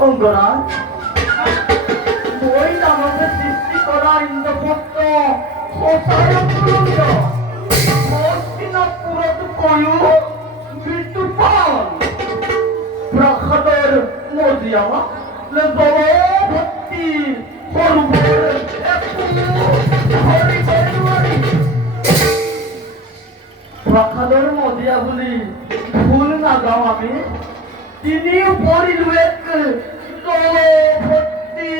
অঙ্গরাজ ওই আমাকে সৃষ্টি করা ইন্দ্রপুত্র প্রখদর মজিয়া ভক্তি প্রখদর মজিয়া বলি ভুল না গাও আমি তিনিও পড়িল এক ভক্তি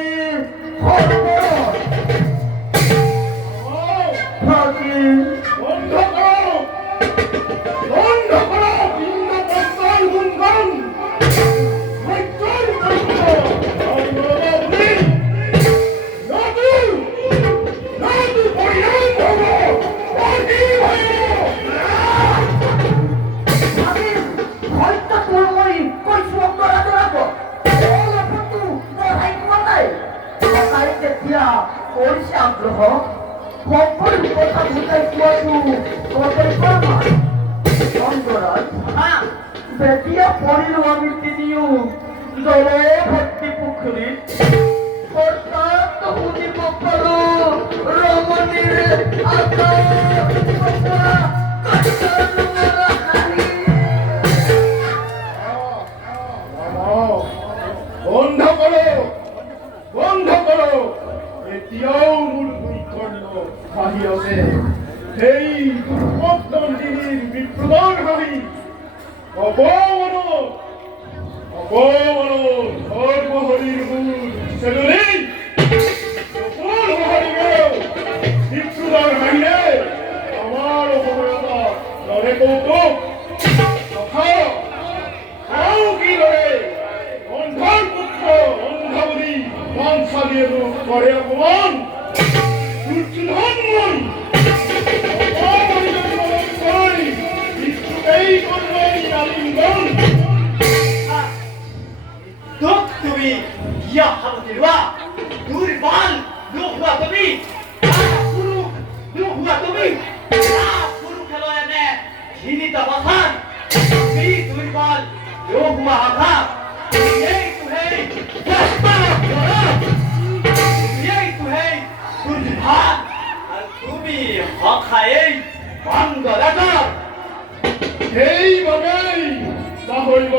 আগ্রহ কখন কথা বুঝাই কুয়াশু কতই কর্মা অন্তরাজ বেটিয়া পড়িল আমি তিনিও জলে ভর্তি পুকুরি অর্থাৎ হুদিব করো রমণীর বন্ধ করো বন্ধ করো এতিয়াও মোৰ ভূখণ্ড ভাহি আছে সেই দুৰ্গতিৰ বিপ্লৱৰ হাবি সৰ্বহৰিৰ মূল চেলৰি সকল হৰিগেও বিপ্লৱৰ হাবিৰে আমাৰ অসমত লৰে কৌতুক কি লৰে অন্ধৰ পুত্ৰ অন্ধবলী মঞ্চালিয়েনো কৰে অপমান দুৰ্যোধন তুমি ইয়া হাতে লোৱা দুৰ্বল নোহোৱা তুমি পুৰুষ নোহোৱা তুমি পুৰুষ এনে ঘৃণিত বাথান তুমি দুৰ্বল নোহোৱা আঘা এই তুহেই দুৰ্ভাগ আৰু তুমি হখাই ভংগ ৰাখা সেইবাবেই পাহৰিব